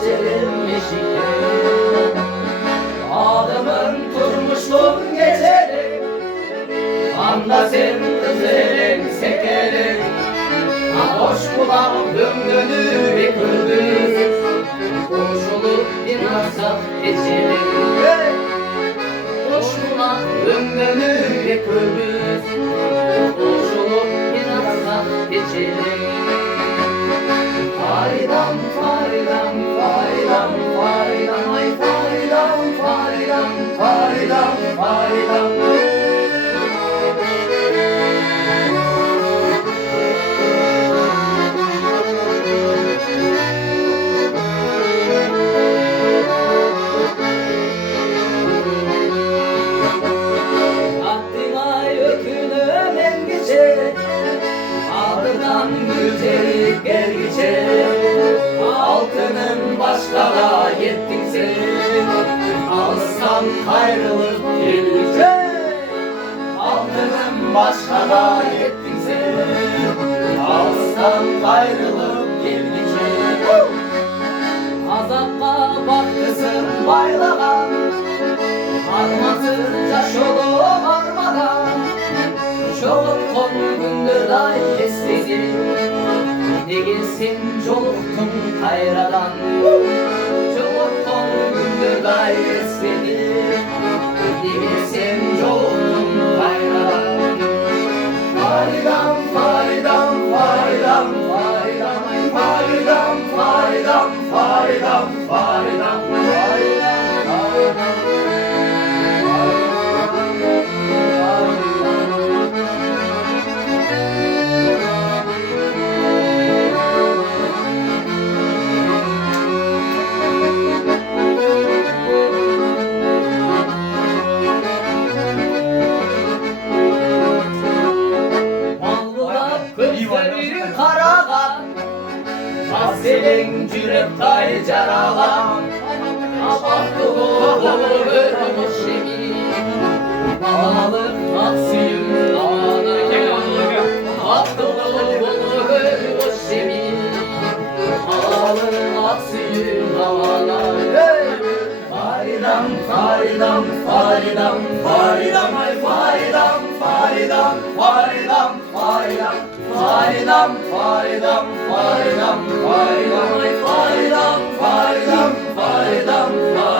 bahçelim yeşillik. Adımın durmuşluğun geçelim, anda sen kızarın sekerim. Hoş bulan döngünü bir kırbız, koşulup bir masak geçelim. Hoş bulan döngünü bir kırbız, koşulup bir masak geçelim. Faridam, faridam, faridam, faridam, ay faridam, faridam, faridam, faridam. Ardından güzellik gergiçe, altının başkala yettin sen. Alsam ayrılık gelince, altının başkala yettin sen. Alsam ayrılık gelince, azapka baktısın baylagan, armasızca şolu armadan. Çoluk kongündür day esnedi, ne gelsin çoluktun kayradan. Çoluk kongündür day esnedi, ne gelsin çoluktun kayradan. Faridam, faridam, faridam, faridam, ay faridam, faridam, faridam, faridam, faridam, faridam. Gözlerin karagan, Aselin cürek tay caragan. Abartılı olur ölmüşemi, ağalık aksiyum ağana. Abartılı olur ölmüşemi, ağalık aksiyum ağana. Faridam, faridam, faridam, faridam, ay faridam, faridam, faridam, faridam. Faridam, faridam, faridam, faridam, ay faridam, faridam, faridam, faridam.